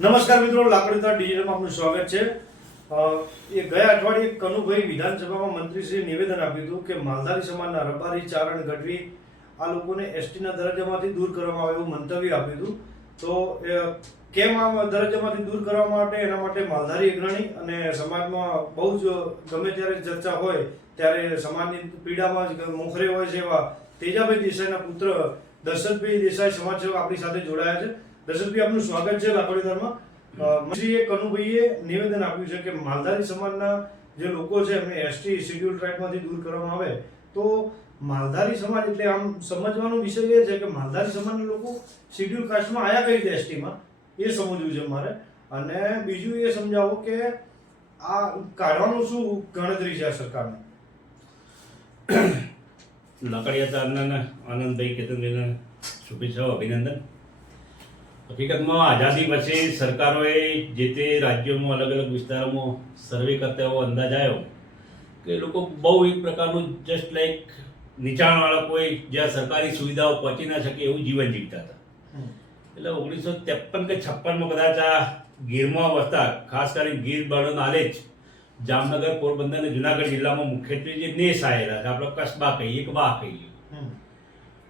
નમસ્કાર મિત્રો, લાકડીતા ડિજિટલમાં આપનું સ્વાગત છે. એ ગયા અઠવાડિયે કનુભાઈ વિધાનસભામાં મંત્રીશ્રીએ નિવેદન આપ્યું હતું કે માલધારી સમાજના રબારી, ચારણ, ગઢવી આ લોકોને એસટીના દરજ્જામાંથી દૂર કરવામાં આવે એવું મંતવ્ય આપ્યું હતું. તો કેમ આ દરજ્જામાંથી દૂર કરવા માટે, એના માટે માલધારી અગ્રણી અને સમાજમાં બહુ જ ગમે ત્યારે ચર્ચા હોય ત્યારે સમાજની પીડામાં જ મોખરે હોય છે એવા તેજાભાઈ દેસાઈના પુત્ર દશરથભાઈ દેસાઈ સમાજ સેવક આપણી સાથે જોડાયા છે. દશરથભાઈ, આપનું સ્વાગત છે લાકડીદારમાં. મંત્રીએ કનુભાઈએ નિવેદન આપ્યું છે કે માલધારી સમાજના જે લોકો છે એમને એસટી શેડ્યુલ ટ્રાઇબમાંથી દૂર કરવામાં આવે. તો માલધારી સમાજ એટલે આમ સમજવાનો વિષય એ છે કે માલધારી સમાજના લોકો શેડ્યુલ કાસ્ટમાં આયા કઈ રીતે એસટીમાં, એ સમજવું છે મારે. અને બીજું એ સમજાવો કે આ કાઢવાનું શું ગણતરી છે આ સરકારને? લાકડિયા આનંદભાઈ કેતનભાઈને શુભેચ્છાઓ, અભિનંદન. હકીકતમાં આઝાદી પછી સરકારોએ જે તે રાજ્યોમાં અલગ અલગ વિસ્તારોમાં સર્વે કરતા એવો અંદાજ આવ્યો કે લોકો બહુ એક પ્રકારનું જસ્ટ લાઈક નીચાણવાળા કોઈ જ્યાં સરકારી સુવિધાઓ પહોંચી ના શકે એવું જીવન જીવતા હતા. એટલે 1953 કે 56માં કદાચ આ ગીરમાં વસતા, ખાસ કરીને ગીર બળદ આલેચ, જામનગર, પોરબંદર અને જુનાગઢ જિલ્લામાં મુખ્યત્વે જે નેસ આવેલા છે, આપણે કસ્બા કહીએ કે વાહ કહીએ,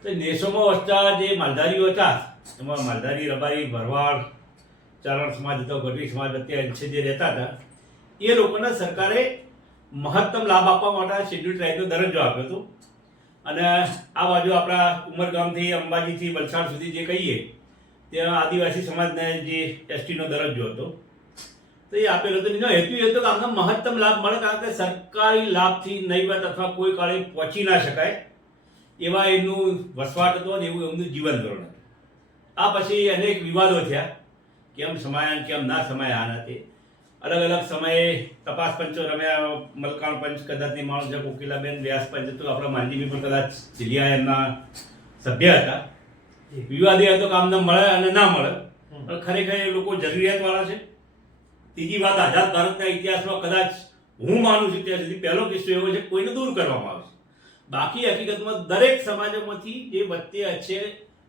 તો નેસોમાં વસતા જે માલધારીઓ હતા એમાં માલધારી, રબારી, ભરવાડ, ચારણ સમાજ હતો, ગઢવી સમાજ વચ્ચે અંશે જે રહેતા હતા એ લોકોને સરકારે મહત્તમ લાભ આપવા માટે શેડ્યુલ ટ્રાઇબનો દરજ્જો આપ્યો હતો. અને આ બાજુ આપણા ઉમરગામથી અંબાજીથી વલસાડ સુધી જે કહીએ ત્યાં આદિવાસી સમાજને જે એસટીનો દરજ્જો હતો તો એ આપેલો હતો. એનો હેતુ એ હતો કે આમને મહત્તમ લાભ મળે, કારણ કે સરકારી લાભથી નહીવત અથવા કોઈ કાળે પહોંચી ના શકાય એવા એમનું વસવાટ હતો અને એવું એમનું જીવન ધોરણ હતું. આ પછી અનેક વિવાદો થયા, કેમ સમાયા કેમ ના સમાયા. આનાથી અલગ અલગ સમયે તપાસ પંચો રમ્યા. મલકાણ પંચ કદાચની માણસ છે, કોકિલાબેન વ્યાસ પંચ હતો, આપણા માંજીબી પણ કદાચ દિલિયા એમના સભ્ય હતા. વિવાદ એ હતો કે આમને મળે અને ના મળે, પણ ખરેખર એ લોકો જરૂરિયાતવાળા છે. ત્રીજી વાત, આઝાદ ભારતના ઇતિહાસમાં કદાચ હું માનું છું ત્યાં સુધી પહેલો કિસ્સો એવો છે કોઈને દૂર કરવામાં આવશે. બાકી હકીકતમાં દરેક સમાજોમાંથી જે વચ્ચે છે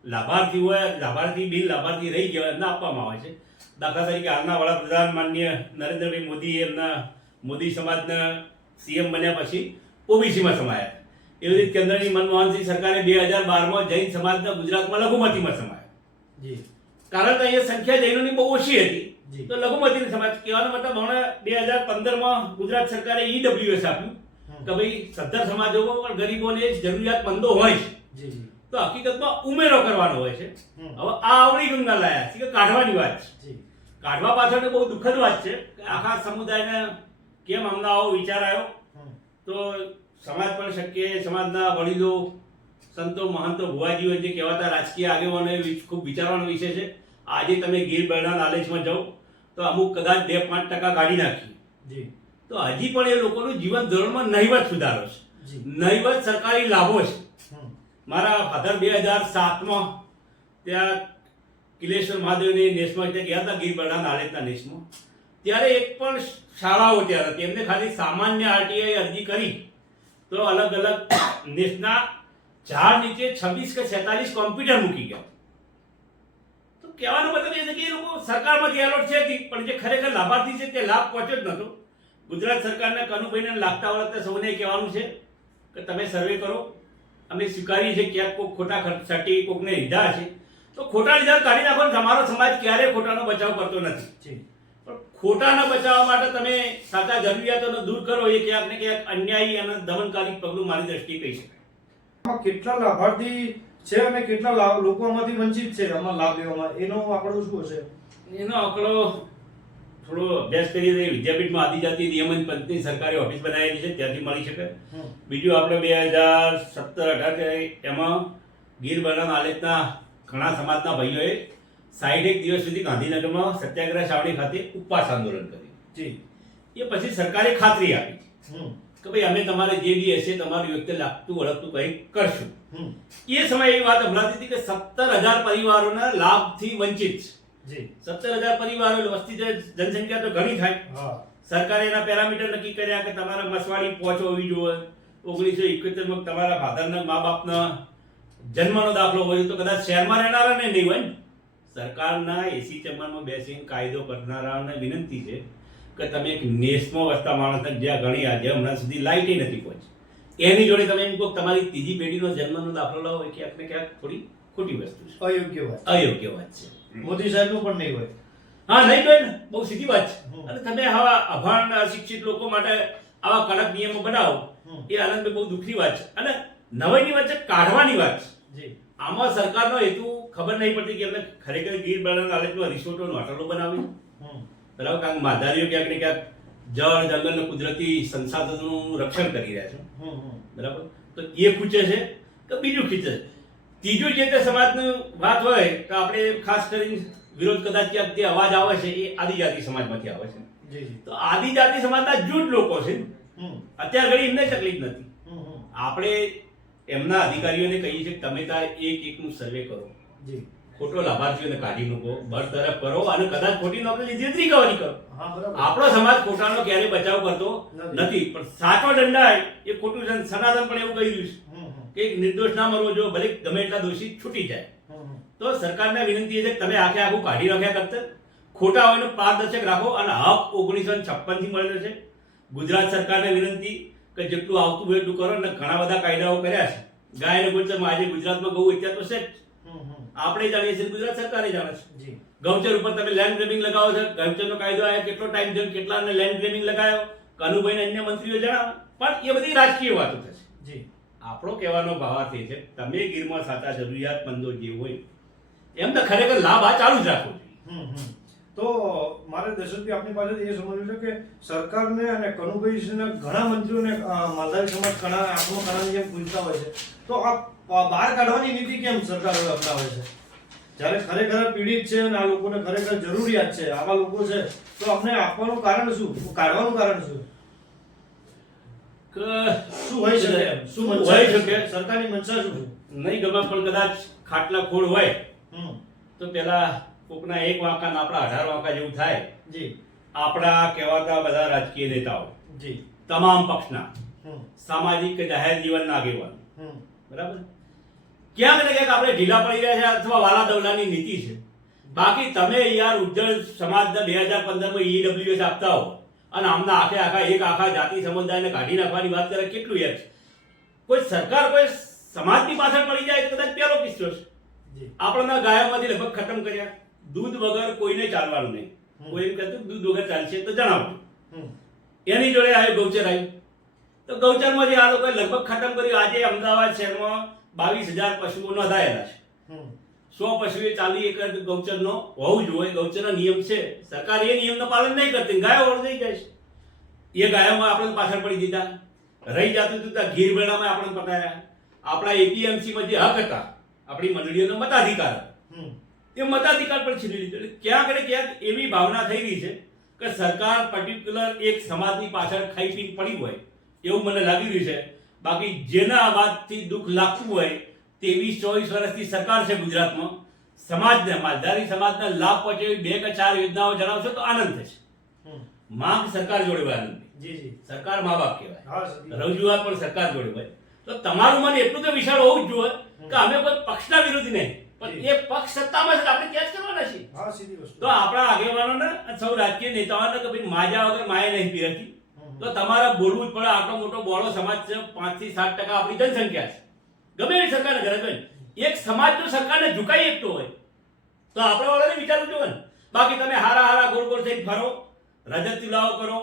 લાભાર્થી હોય, લાભાર્થી બિન લાભાર્થી રહી ગયા એમને આપવામાં આવે છે. દાખલા તરીકે હાલના વડાપ્રધાન માનનીય નરેન્દ્રભાઈ મોદી એમના મોદી સમાજના સીએમ બન્યા પછી ઓબીસીમાં સમાયા. એવી રીતે કેન્દ્રની મનમોહનસિંહ સરકારે 2012માં જૈન સમાજના ગુજરાતમાં લઘુમતીમાં સમાયા. કારણ કે અહીંયા સંખ્યા જૈનોની બહુ ઓછી હતી તો લઘુમતી સમાજ કહેવાનો મતલબ હમણાં 2015માં ગુજરાત સરકારે ઈડબ્લ્યુએસ આપ્યું કે ભાઈ સદ્ધર સમાજોમાં પણ ગરીબોને જરૂરિયાતમંદો હોય છે તો હકીકતમાં ઉમેરો કરવાનો હોય છે. હવે આ આવડી ગંગા લાયા છે કે કાઢવાની વાત છે. કાઢવા પાછળ બહુ દુઃખદ વાત છે કે આખા સમુદાયને કેમ અમને આવો વિચાર આવ્યો. તો સમાજ પણ શક્ય, સમાજના વડીલો, સંતો, મહંતો, ભુવાજીઓ જે કહેવાતા રાજકીય આગેવાનો ખૂબ વિચારવાનો વિષય છે. આજે તમે ગીર બળના લાલેચમાં જાઓ તો અમુક કદાચ 2-5% કાઢી નાખી તો હજી પણ એ લોકોનું જીવન ધોરણમાં નહીવત સુધારો છે, નહીવત સરકારી લાભો છે. મારા ફાધર 2007માં ત્યાં કિલેશ્વર મહાદેવની નેસમાં ગયા હતા, ગીર બળના નાલેજના નેસમાં. ત્યારે એક પણ શાળાઓ ત્યાં હતી. એમને ખાલી સામાન્ય આરટીઆઈ અરજી કરી તો અલગ અલગ નેસના ઝાડ નીચે 26 કે 46 કોમ્પ્યુટર મૂકી ગયા. તો કહેવાનો મતલબ એ છે કે એ લોકો સરકારમાંથી એલોટ છે પણ જે ખરેખર લાભાર્થી છે તે લાભ પહોંચ્યો જ નહોતો. ગુજરાત સરકારને કનુભાઈને લાગતા વળગતા સૌને કહેવાનું છે કે તમે સર્વે કરો. અમે સ્વીકારીએ છીએ ક્યાંક કોઈ ખોટા સર્ટી કોકને લીધા છે તો ખોટા લીધા કાઢી નાખો. તમારો સમાજ ક્યારેય ખોટાનો બચાવ કરતો નથી, પણ ખોટાના બચાવવા માટે તમે સાચા જરૂરિયાતોને દૂર કરો એ ક્યાંક ને ક્યાંક અન્યાયી અને દમનકારી પગલું મારી દ્રષ્ટિએ કહી શકાય. કેટલા લાભાર્થી છે અને કેટલા લોકો આમાંથી વંચિત છે આમાં લાભ લેવામાં, એનો આંકડો શું હશે? એનો આંકડો થોડો અભ્યાસ કરીએ તો વિદ્યાપીઠમાં આદિજાતિ નિયમન પંચની સરકારી ઓફિસ બનાવેલી છે, ત્યાંથી મળી શકે. બીજું આપણે 2017-18 એમાં ગીર બળના નાલેજના ઘણા સમાજના ભાઈઓએ 61 દિવસ સુધી ગાંધીનગરમાં સત્યાગ્રહ છાવણી ખાતે ઉપવાસ આંદોલન કર્યું. એ પછી સરકારે ખાતરી આપી કે ભાઈ અમે તમારે જે બી હશે તમારું વ્યક્તિ લાગતું વળગતું કંઈક કરશું. એ સમયે એ વાત સંભળાતી હતી કે 17,000 પરિવારોના લાભથી વંચિત છે. 17,000 પરિવારો, વસ્તી જનસંખ્યા તો ઘણી થાય. સરકારે એના પેરામીટર નક્કી કર્યા કે તમારા મસવાડી પહોંચ હોવી જોઈએ. 1971માં તમારા ફાધરના મા બાપના જન્મનો દાખલો હોય તો કદાચ શહેરમાં રહેનારા ને નહીં હોય ને, સરકારના એસી ચેમ્બરમાં બેસીને કાયદો કરનારાઓને વિનંતી છે કે તમે એક નેસમાં વસતા માણસને જ્યાં ઘણી આજે હમણાં સુધી લાઇટે નથી પહોંચી એની જોડે તમે એમ કહો કે તમારી ત્રીજી પેઢીનો જન્મનો દાખલો લાવો એ ક્યાંક ને ક્યાંક થોડી ખોટી વસ્તુ છે, અયોગ્ય વાત છે. મોદી સાહેબનું પણ નહીં હોય. હા, નહીં હોય ને, બહુ સીધી વાત છે. અને તમે આવા અભણ અશિક્ષિત લોકો માટે આવા કડક નિયમો બનાવો એ આનંદ બહુ દુઃખની વાત છે. અને નવાઈની વાત છે, કાઢવાની વાત છે. આમાં સરકારનો હેતુ ખબર નહીં પડતી કે એમને ખરેખર ગીર બળાના આલેખમાં રિસોર્ટો હોટલો બનાવી બરાબર, કારણ કે માધારીઓ ક્યાંક ને ક્યાંક જળ જંગલ અને કુદરતી સંસાધનોનું રક્ષણ કરી રહ્યા છે બરાબર, તો એ ખૂચે છે કે બીજું ખીચે છે. ત્રીજું જે તે સમાજની વાત હોય તો આપણે ખાસ કરીને વિરોધ કદાચ ક્યાંક જે અવાજ આવે છે એ આદિજાતિ સમાજમાંથી આવે છે. તો આદિજાતિ સમાજના જૂથ લોકો છે, અત્યાર ઘડી એમને તકલીફ નથી. આપણે એમના અધિકારીઓને કહીએ છીએ કે તમે તાર એક એકનું સર્વે કરો, ખોટો લાભાર્થીઓને કાઢી મૂકો, બરતરફ કરો અને કદાચ ખોટી નોકરી લીધી રિકવરી કરો. આપણો સમાજ ખોટાનો ક્યારેય બચાવ કરતો નથી, પણ સાચો દંડાય એ ખોટું છે. સનાતન પણ એવું કહી રહ્યું છે કે નિર્દોષ ના મરવો જો, ભલે ગમે એટલા દોષી છૂટી જાય. તો સરકારને વિનંતી છે કે તમે આખે આખું કાઢી નાખ્યા કરતા ખોટા હોય પારદર્શક રાખો. અને હક 1956 થી મળેલો છે. ગુજરાત સરકારને વિનંતી કે જેટલું આવતું હોય એટલું કરો. અને ઘણા બધા કાયદાઓ કર્યા છે ગાય અને ગૌચરમાં. આજે ગુજરાતમાં ગૌ હત્યા તો છે જ, આપણે જાણીએ છીએ, ગુજરાત સરકારે જાણે છે. ગૌચર ઉપર તમે લેન્ડ ગ્રેબિંગ લગાવો છો, ગૌચરનો કાયદો આવ્યો, કેટલો ટાઈમ થયો, કેટલાને લેન્ડ ગ્રેબિંગ લગાવ્યો, કનુભાઈ અન્ય મંત્રીઓ જણાવો. પણ એ બધી રાજકીય વાતો થશે. આપણો કહેવાનો ભાવાર્થ એ છે તમે ગીરમાં સાચા જરૂરિયાતમંદો જે હોય એમ તો ખરેખર લાભ આ ચાલુ જ રાખવો જોઈએ. તો મારે દર્શકભાઈ આપની પાસે એ સમજવું છે કે સરકારને અને કનુભાઈ ઘણા મંત્રીઓને માલધારી સમાજ ઘણા આત્મા ઘણાની જેમ પૂછતા હોય છે, તો આ બહાર કાઢવાની નીતિ કેમ સરકાર હવે અપનાવે છે? જ્યારે ખરેખર પીડિત છે અને આ લોકોને ખરેખર જરૂરિયાત છે, આવા લોકો છે, તો આપણે આપવાનું કારણ શું, કાઢવાનું કારણ શું? શું હોય શકે, શું હોય શકે, સરકારની મનસા શું? નહીં ગમે પણ કદાચ ખાટલા ખોડ હોય તો પેલા કોકના એક વાંકા આપણા 18 વાંકા જેવું થાય. આપણા કહેવાતા બધા રાજકીય નેતાઓ તમામ પક્ષના સામાજિક કે જાહેર જીવનના આગેવાન બરાબર, ક્યાંક ને ક્યાંક આપણે ઢીલા પડી રહ્યા છે અથવા વાલા દવલાની નીતિ છે. બાકી તમે યાર ઉજ્જળ સમાજના 2015માં ઈડબ્લ્યુએસ આપતા હો અને આમના આખા એક જાતિ સમુદાયને કાઢી નાખવાની વાત કરે, કેટલું યાર છે. કોઈ સરકાર કોઈ સમાજની પાછળ પડી જાય કદાચ પહેલો કિસ્સો છે. આપણા ગાયોમાંથી લગભગ ખતમ કર્યા. દૂધ વગર કોઈને ચાલવાનું નહીં. કોઈ એમ કહેતું દૂધ વગર ચાલશે તો જણાવજો. એની જોડે આવ્યું ગૌચર આવ્યું, તો ગૌચરમાંથી આ લોકોએ લગભગ ખતમ કર્યું. આજે અમદાવાદ શહેરમાં 22,000 પશુઓ નોંધાયેલા છે. 100 પશુએ 40 એકર ગૌચરનો હોવું જોઈએ. ગૌચરનો નિયમ છે, સરકાર એ નિયમનું પાલન નહીં કરતી, ગાયો ઓળખાઈ જાય છે. એ ગાયોમાં આપણે પાછળ પડી દીધા. રહી જતું હતું ગીર મેળામાં આપણે પકડાયા. આપણા એપીએમસીમાં જે હક હતા, આપણી મંડળીઓનો મતાધિકાર, એ મતાધિકાર પણ છીનવી લીધો. એટલે ક્યાંક ને ક્યાંક એવી ભાવના થઈ રહી છે કે સરકાર પર્ટિક્યુલર એક સમાજની પાછળ ખાઈ પી પડી હોય એવું મને લાગી રહ્યું છે. બાકી જેના વાતથી દુઃખ લાગતું હોય તે 20-24 વર્ષથી સરકાર છે ગુજરાતમાં, સમાજને માલધારી સમાજને લાભ પહોંચે 2 કે 4 યોજનાઓ જણાવશો તો આનંદ થશે. માંગ સરકાર જોડે હોય આનંદ, સરકાર મા બાપ કહેવાય, રજૂઆત પણ સરકાર જોડે હોય. તો તમારું મન એટલું તો વિશાળ હોવું જ જોઈએ કે અમે કોઈ પક્ષના વિરોધી નહીં, પણ એ પક્ષ સત્તામાં છે આપણે ત્યાં જ કરવાના છીએ. તો આપણા આગેવાનોને સૌ રાજકીય નેતાઓને કે ભાઈ માજા વગર માયા નહીં પીરતી, તો તમારે બોલવું જ પડે. આટલો મોટો બોળો સમાજ છે, 5 થી 7% આપણી જનસંખ્યા છે. ગમે એવી સરકારને ઘરે એક સમાજ જો સરકારને ઝુકાઈ શકતો હોય તો આપણે વાળાને વિચારવું જોઈએ ને. બાકી તમે હારા ગોળ ગોળ થઈને ફરો, રજત તુલાવો કરો,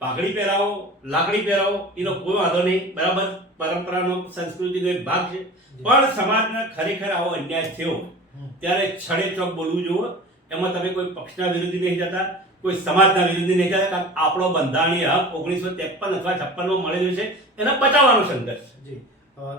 પાઘડી પહેરાવો, લાકડી પહેરાવો, એનો કોઈ વાંધો નહીં, બરાબર, પરંપરાનો સંસ્કૃતિનો એક ભાગ છે. પણ સમાજને ખરેખર આવો અન્યાય થયો ત્યારે છડે ચોક બોલવું જોઈએ. એમાં તમે કોઈ પક્ષના વિરોધી નહીં જતા, કોઈ સમાજના વિરોધી નહીં જતા, કારણ આપણો બંધારણીય હક 1953 અથવા 56માં મળેલો છે, એને બચાવવાનો સંઘર્ષ છે.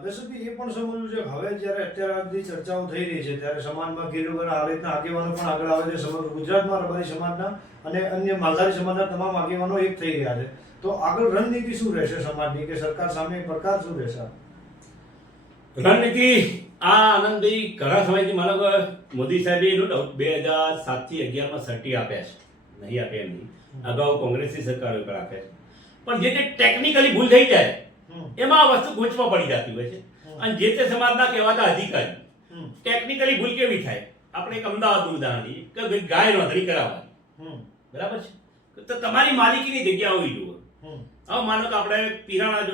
દર્શકભાઈ એ પણ સમજવું છે હવે જ્યારે અત્યારે બધી ચર્ચાઓ થઈ રહી છે ત્યારે સમાજમાં ગીરોના આ રીતના આગેવાનો પણ આગળ આવે છે. સમગ્ર ગુજરાતમાં રબારી સમાજના અને અન્ય માલધારી સમાજના તમામ આગેવાનો એક થઈ રહ્યા છે. તો આગળ રણનીતિ શું રહેશે સમાજની, કે સરકાર સામે પ્રકાર શું રહેશે? રણનીતિ આ આનંદભાઈ ઘણા સમયથી માનો મોદી સાહેબે નો ડાઉટ 2007 થી 11માં સર્ટી આપ્યા છે, નહીં આપ્યા એમ નહીં, અગાઉ કોંગ્રેસની સરકારો પર આપ્યા છે. પણ જે ટેકનિકલી ભૂલ થઈ જાય એમાં આ વસ્તુ ગૂંચમાં પડી જતી હોય છે. અને જે તે સમાજના કહેવાતા અધિકારી ટેકનિકલી ભૂલ કેવી થાય આપણે એક અમદાવાદનું ઉદાહરણ લઈએ કે ભાઈ ગાય નોંધણી કરાવવાની, બરાબર છે, તો તમારી માલિકીની જગ્યા હોવી જોઈએ. હવે માનો કે આપણે પીરાણા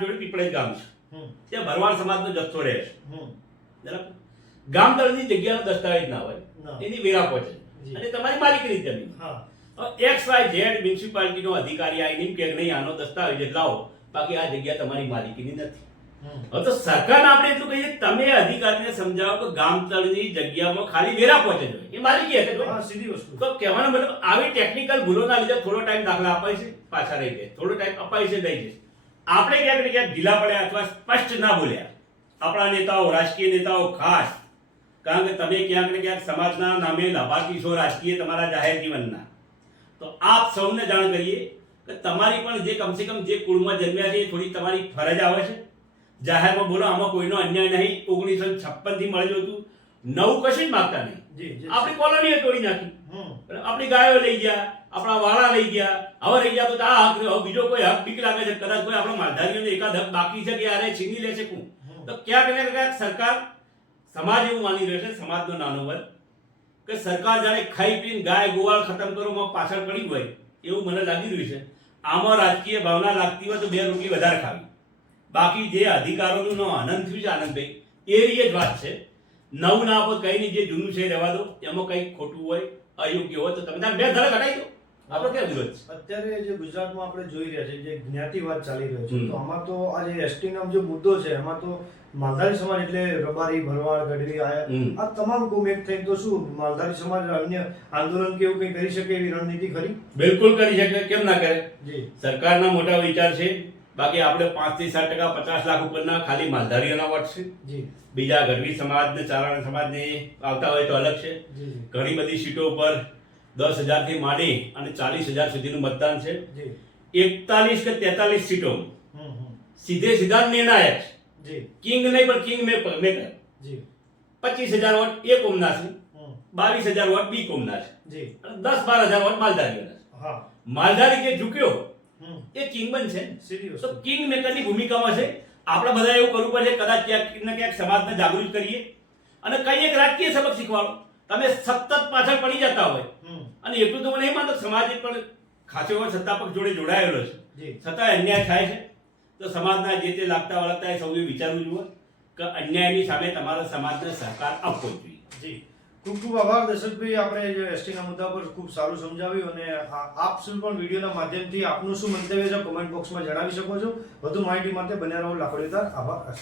જોડે પીપળેજ ગામ છે, ત્યાં ભરવાડ સમાજનો જથ્થો રહે છે, બરાબર. ગામ તળની જગ્યાનો દસ્તાવેજ ના હોય, એની વેરા પહોંચે અને તમારી માલિકીની જમીન. XYZ મ્યુનિસિપાલિટીનો અધિકારી આવીને એમ કે નહીં આનો દસ્તાવેજ લાવો, બાકી આ જગ્યા તમારી માલિકીની નથી. હવે તો સરકારને આપણે એટલું કહીએ તમે અધિકારીને સમજાવો કે ગામ તળની જગ્યામાં ખાલી વેરા પહોંચે છે, એ માલિકી હશે ભાઈ. સીધી વસ્તુ. તો કહેવાનો મતલબ આવી ટેકનિકલ ભૂલોના લીધે થોડો ટાઈમ દાખલા અપાય છે, પાછા રહી જાય, થોડો ટાઈમ અપાય છે, રહી જાય. આપણે ક્યાંક ને ક્યાંક ઢીલા પડ્યા અથવા સ્પષ્ટ ના બોલ્યા, આપણા નેતાઓ, રાજકીય નેતાઓ ખાસ, કારણ કે તમે ક્યાંક ને ક્યાંક સમાજના નામે લાભાર્થી છો રાજકીય તમારા જાહેર જીવનના. તો આપ સૌને જાણ કરીએ કે તમારી પણ જે કમસે કમ જે કુળમાં જન્મ્યા છે એ થોડી તમારી ફરજ આવે છે. જાહેરમાં બોલો, આમાં કોઈનો અન્યાય નહીં. 1956 થી મળેલું હતું, નવું કશું જ માંગતા નહીં. આપણી કોલોનીઓ તોડી નાખી, આપણી ગાયો લઈ ગયા, આપણા વાળા લઈ ગયા, હવે રહી ગયા તો આ હક, હવે બીજો કોઈ હક બીક લાગે છે કદાચ કોઈ આપણા માલધારીઓને એકાદ હક બાકી છે કે યાર છીની લે છે કોણ. તો ક્યાંક ને ક્યાંક સરકાર, સમાજ એવું માની રહ્યો છે, સમાજનો નાનો વર્ગ, કે સરકાર જાણે ખાઈ પીને ગાય ગોવાળ ખતમ કરવામાં પાછળ પડી હોય એવું મને લાગી રહ્યું છે. આમાં રાજકીય ભાવના લાગતી હોય તો 2 રોટલી વધારે ખાવી, બાકી જે અધિકારોનો આનંદ થયું છે આનંદભાઈ, એ જ વાત છે. નવું ના આપો કઈ નહીં, જે જૂનું છે રહેવા દો, એમાં કઈ ખોટું હોય અયોગ્ય હોય તો તમે ત્યાં 2 ધડા ઘટાડી દો. આપણે ક્યાં વિરોધ છે? અત્યારે જે ગુજરાતમાં આપણે જોઈ રહ્યા છે જે જ્ઞાતિવાદ ચાલી રહ્યો છે, તો આમાં તો આ જે એસટી નો જે મુદ્દો છે એમાં તો માલધારી સમાજ એટલે રબારી, ભરવાડ, ગઢવી, આ તમામ કોમ એક થઈ તો શું માલધારી સમાજ અન્ય આંદોલન કે એવું કંઈ કરી શકે એવી રણનીતિ ખરી? બિલકુલ કરી શકે, કેમ ના કરે. જી, સરકારના મોટા વિચાર છે. બાકી આપણે 5 થી 7% 50 લાખ ઉપરના ખાલી માલધારીઓના વોટ છે. જી, બીજા ગઢવી સમાજ ને ચારણ સમાજને આવતા હોય તો અલગ છે. ઘણી બધી સીટો ઉપર 10,000 થી માંડી અને 40,000 સુધીનું મતદાન છે. 41 કે 43 સીટો સીધા નિર્ણાયક છે. કિંગ નહીં પણ કિંગ મેકર. 25,000 વોટ એ કોમના છે, 22,000 વોટ બી કોમના છે, અને 10-12,000 વોટ માલધારીઓના છે. માલધારી જે ઝૂક્યો એ કિંગ બનશે. તો કિંગ મેકરની ભૂમિકામાં છે. આપણે બધા એવું કરવું પડશે, કદાચ ક્યાંક ને ક્યાંક સમાજને જાગૃત કરીએ અને કઈ એક રાજકીય સબક શીખવાડો. તમે સતત પાછળ પડી જતા હોય અને એટલું તો મને નહીં માનતો, સમાજ પણ ખાસો એવો સત્તાપક્ષ જોડે જોડાયેલો છે, છતાં અન્યાય થાય છે. તો સમાજના જે તે લાગતા વળગતા એ સૌએ વિચારવું જોઈએ કે અન્યાયની સામે તમારા સમાજને સહકાર આપવો જોઈએ. જી, ખૂબ ખૂબ આભાર દર્શકભાઈ. આપણે જે એસટીના મુદ્દા પર ખૂબ સારું સમજાવ્યું અને આપ શું પણ વિડીયોના માધ્યમથી આપનું શું મંતવ્ય છે કમેન્ટ બોક્સમાં જણાવી શકો છો. વધુ માહિતી માટે બન્યા રહો લાકડીદાર. આભાર.